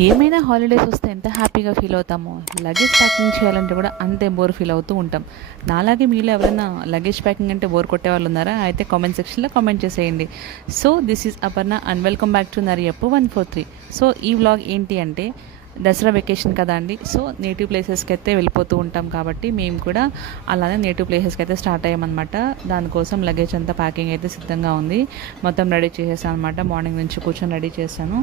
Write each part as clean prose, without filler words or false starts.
ఏమైనా హాలిడేస్ వస్తే ఎంత హ్యాపీగా ఫీల్ అవుతామో, లగేజ్ ప్యాకింగ్ చేయాలంటే కూడా అంతే బోర్ ఫీల్ అవుతూ ఉంటాం. నాలాగే మీలో ఎవరైనా లగేజ్ ప్యాకింగ్ అంటే బోర్ కొట్టే వాళ్ళు ఉన్నారా? అయితే కామెంట్ సెక్షన్లో కామెంట్ చేసేయండి. So this is Aparna and welcome back to నరియప్పు 143. సో ఈ వ్లాగ్ ఏంటి అంటే, దసరా వెకేషన్ కదా అండి. సో నేటివ్ ప్లేసెస్కి అయితే వెళ్ళిపోతూ ఉంటాం కాబట్టి మేము కూడా అలానే నేటివ్ ప్లేసెస్కి అయితే స్టార్ట్ అయ్యామన్నమాట. దానికోసం లగేజ్ అంతా ప్యాకింగ్ అయితే సిద్ధంగా ఉంది. మొత్తం రెడీ చేసేసాను అనమాట. మార్నింగ్ నుంచి కూర్చొని రెడీ చేశాను.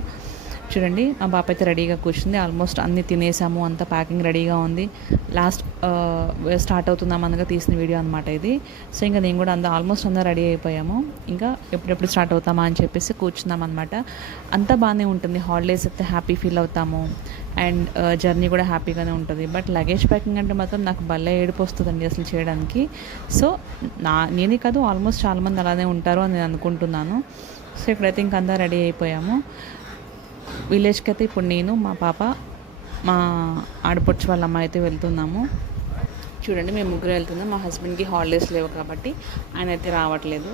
చూడండి, మా పాప అయితే రెడీగా కూర్చుంది. ఆల్మోస్ట్ అన్నీ తినేసాము, అంత ప్యాకింగ్ రెడీగా ఉంది. లాస్ట్ స్టార్ట్ అవుతున్నాం అనగా తీసిన వీడియో అనమాట ఇది. సో ఇంకా నేను కూడా ఆల్మోస్ట్ అందరూ రెడీ అయిపోయాము. ఇంకా ఎప్పుడెప్పుడు స్టార్ట్ అవుతామా అని చెప్పేసి కూర్చున్నాం అనమాట. అంతా బాగానే ఉంటుంది. హాలిడేస్ అయితే హ్యాపీ ఫీల్ అవుతాము అండ్ జర్నీ కూడా హ్యాపీగానే ఉంటుంది. బట్ లగేజ్ ప్యాకింగ్ అంటే మాత్రం నాకు భలే ఏడుపు వస్తుందండి అసలు చేయడానికి. సో నేనే కాదు, ఆల్మోస్ట్ చాలామంది అలానే ఉంటారు అని నేను అనుకుంటున్నాను. సో ఇక్కడైతే ఇంక అంతా రెడీ అయిపోయాము. విలేజ్కి అయితే ఇప్పుడు నేను, మా పాప, మా ఆడపడుచు వాళ్ళ అమ్మ అయితే వెళ్తున్నాము. చూడండి, మేము ముగ్గురు వెళ్తున్నాం. మా హస్బెండ్కి హాలిడేస్ లేవు కాబట్టి ఆయన అయితే రావట్లేదు.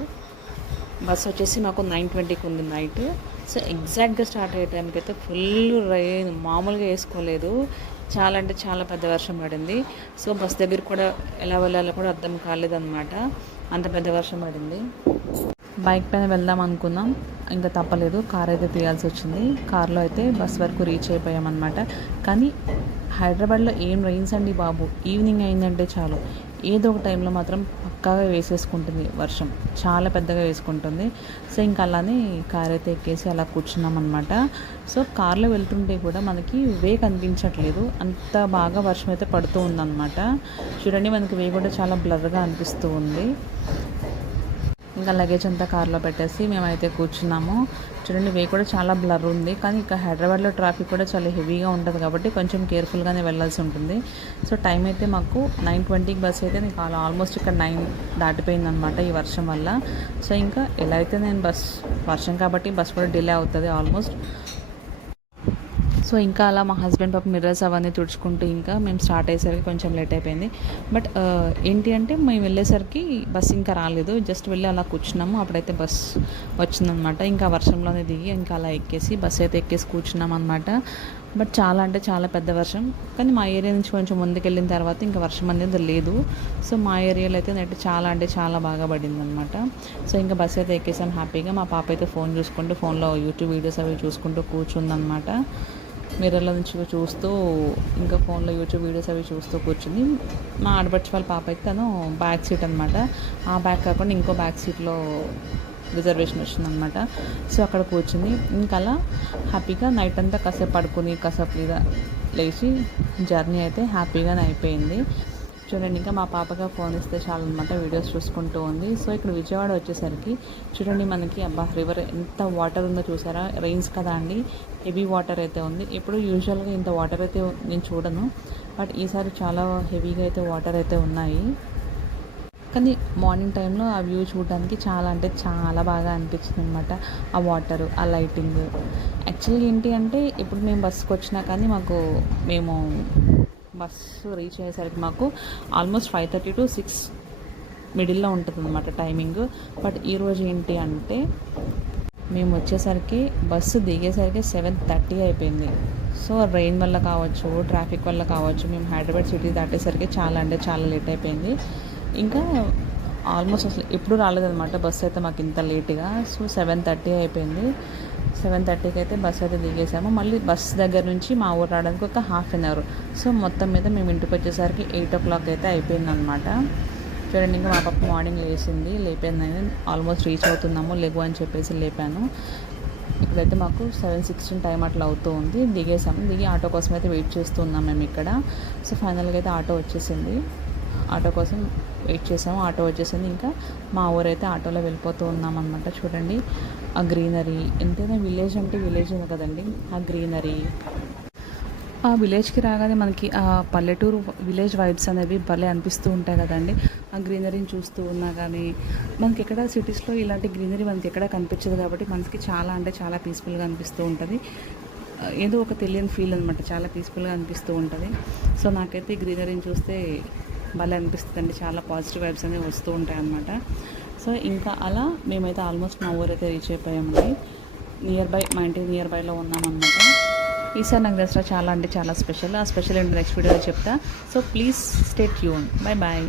బస్ వచ్చేసి మాకు 9:20కి ఉంది నైట్. సో ఎగ్జాక్ట్గా స్టార్ట్ అయ్యే టైంకి అయితే ఫుల్ రైన్, మామూలుగా వేసుకోలేదు. చాలా అంటే చాలా పెద్ద వర్షం పడింది. సో బస్ దగ్గర కూడా ఎలా వెళ్ళాలో కూడా అర్థం కాలేదన్నమాట, అంత పెద్ద వర్షం పడింది. బైక్ పైన వెళ్దాం అనుకున్నాం, ఇంకా తప్పలేదు, కార్ అయితే తీయాల్సి వచ్చింది. కార్లో అయితే బస్ వరకు రీచ్ అయిపోయామన్నమాట. కానీ హైదరాబాద్లో ఏం రైన్స్ అండి బాబు. ఈవినింగ్ అయిందంటే చాలు ఏదో ఒక టైంలో మాత్రం పక్కాగా వేసేసుకుంటుంది వర్షం, చాలా పెద్దగా వేసుకుంటుంది. సో ఇంకా అలానే కార్ అయితే ఎక్కేసి అలా కూర్చున్నాం అనమాట. సో కార్లో వెళ్తుంటే కూడా మనకి వే కనిపించట్లేదు, అంత బాగా వర్షం అయితే పడుతూ ఉందన్నమాట. చూడండి, మనకి వే కూడా చాలా బ్లర్గా అనిపిస్తూ ఉంది. ఇంకా లగేజ్ అంతా కార్లో పెట్టేసి మేమైతే కూర్చున్నాము. చూడండి, వే కూడా చాలా బ్లర్ ఉంది. కానీ ఇక హైదరాబాద్లో ట్రాఫిక్ కూడా చాలా హెవీగా ఉంటుంది కాబట్టి కొంచెం కేర్ఫుల్గానే వెళ్ళాల్సి ఉంటుంది. సో టైం అయితే మాకు 9:20కి బస్ అయితే నీకు ఆల్మోస్ట్ ఇక్కడ 9 దాటిపోయిందనమాట ఈ వర్షం వల్ల. సో ఇంకా ఎలా అయితే నేను వర్షం కాబట్టి బస్ కూడా డిలే అవుతుంది ఆల్మోస్ట్. సో ఇంకా అలా మా హస్బెండ్ పాప మిర్రర్స్ అవన్నీ తుడుచుకుంటూ ఇంకా మేము స్టార్ట్ అయ్యేసరికి కొంచెం లేట్ అయిపోయింది. బట్ ఏంటి అంటే మేము వెళ్ళేసరికి బస్ ఇంకా రాలేదు, జస్ట్ వెళ్ళి అలా కూర్చున్నాము. అప్పుడైతే బస్ వచ్చిందనమాట. ఇంకా వర్షంలోనే దిగి ఇంకా అలా ఎక్కేసి బస్ అయితే ఎక్కేసి కూర్చున్నాం అనమాట. బట్ చాలా అంటే చాలా పెద్ద వర్షం. కానీ మా ఏరియా నుంచి కొంచెం ముందుకెళ్ళిన తర్వాత ఇంకా వర్షం అనేది లేదు. సో మా ఏరియాలో అయితే నెట్ చాలా అంటే చాలా బాగా పడింది అనమాట. సో ఇంకా బస్ అయితే ఎక్కేసాం హ్యాపీగా. మా పాప అయితే ఫోన్ చూసుకుంటూ, ఫోన్లో యూట్యూబ్ వీడియోస్ అవి చూసుకుంటూ కూర్చుందనమాట. మిర్రర్లో నుంచి చూస్తూ ఇంకా ఫోన్లో యూట్యూబ్ వీడియోస్ అవి చూస్తూ కూర్చుంది. మా ఆడపడుచు వాళ్ళ పాప అయితే తను బ్యాక్ సీట్ అనమాట. ఆ బ్యాక్ కాకుండా ఇంకో బ్యాక్ సీట్లో రిజర్వేషన్ వచ్చిందనమాట. సో అక్కడ కూర్చుంది. ఇంకా అలా హ్యాపీగా నైట్ అంతా కాసేపు పడుకుని కాసేపు మీద లేచి జర్నీ అయితే హ్యాపీగానే అయిపోయింది. చూడండి, ఇంకా మా పాపగా ఫోన్ ఇస్తే చాలన్నమాట, వీడియోస్ చూసుకుంటూ ఉంది. సో ఇక్కడ విజయవాడ వచ్చేసరికి చూడండి, మనకి రివర్ ఎంత వాటర్ ఉందో చూసారా. రెయిన్స్ కదా అండి, హెవీ వాటర్ అయితే ఉంది. ఎప్పుడు యూజువల్గా ఇంత వాటర్ అయితే నేను చూడను, బట్ ఈసారి చాలా హెవీగా అయితే వాటర్ అయితే ఉన్నాయి. కానీ మార్నింగ్ టైంలో ఆ వ్యూ చూడడానికి చాలా అంటే చాలా బాగా అనిపించింది అనమాట. ఆ వాటరు, ఆ లైటింగ్. యాక్చువల్గా ఏంటి అంటే ఇప్పుడు మేము బస్సుకి వచ్చినా కానీ మేము బస్సు రీచ్ అయ్యేసరికి మాకు ఆల్మోస్ట్ 5:30 to 6 మిడిల్లో ఉంటుంది అనమాట టైమింగ్. బట్ ఈరోజు ఏంటి అంటే మేము వచ్చేసరికి బస్సు దిగేసరికి 7:30 అయిపోయింది. సో రెయిన్ వల్ల కావచ్చు, ట్రాఫిక్ వల్ల కావచ్చు, మేము హైదరాబాద్ సిటీ దాటేసరికి చాలా అంటే చాలా లేట్ అయిపోయింది. ఇంకా ఆల్మోస్ట్ అసలు ఎప్పుడు రాలేదన్నమాట బస్సు అయితే మాకు ఇంత లేట్గా. సో 7:30 అయిపోయింది. 7:30కి అయితే బస్ అయితే దిగేసాము. మళ్ళీ బస్ దగ్గర నుంచి మా ఊరు రావడానికి ఒక ½ an hour. సో మొత్తం మీద మేము ఇంటికి వచ్చేసరికి 8 o'clock అయితే అయిపోయిందనమాట. చూడండి, ఇంకా మా పాప మార్నింగ్ లేపిందని ఆల్మోస్ట్ రీచ్ అవుతున్నాము, లేవు అని చెప్పేసి లేపాను. ఇప్పుడైతే మాకు 7:16 టైం అట్లా అవుతూ ఉంది. దిగి ఆటో కోసం అయితే వెయిట్ చేస్తూ ఉన్నాం మేము ఇక్కడ. సో ఫైనల్గా అయితే ఆటో వచ్చేసింది. ఆటో కోసం వెయిట్ చేసాము, ఆటో వచ్చేసింది. ఇంకా మా ఊరైతే ఆటోలో వెళ్ళిపోతూ ఉన్నాం అనమాట. చూడండి, ఆ గ్రీనరీ, ఎంతైనా విలేజ్ అంటే విలేజ్ కదండి. ఆ గ్రీనరీ, ఆ విలేజ్కి రాగానే మనకి ఆ పల్లెటూరు విలేజ్ వైబ్స్ అనేవి భలే అనిపిస్తూ ఉంటాయి కదండి. ఆ గ్రీనరీని చూస్తూ ఉన్నా కానీ మనకి ఎక్కడ సిటీస్లో ఇలాంటి గ్రీనరీ మనకి ఎక్కడ కనిపించదు కాబట్టి మనకి చాలా అంటే చాలా పీస్ఫుల్గా అనిపిస్తూ ఉంటుంది. ఏదో ఒక తెలియని ఫీల్ అనమాట, చాలా పీస్ఫుల్గా అనిపిస్తూ ఉంటుంది. సో నాకైతే ఈ గ్రీనరీని చూస్తే భలే అనిపిస్తుందండి, చాలా పాజిటివ్ వైబ్స్ అనేవి వస్తూ ఉంటాయి అన్నమాట. సో ఇంకా అలా మేమైతే ఆల్మోస్ట్ మా ఊరైతే రీచ్ అయిపోయామండి. మా ఇంటి నియర్ బైలో ఉన్నామన్నమాట. ఈసారి నాకు దసరా చాలా అంటే చాలా స్పెషల్. ఆ స్పెషల్ ఏంటో నెక్స్ట్ వీడియోలో చెప్తా. So please stay tune. Bye bye.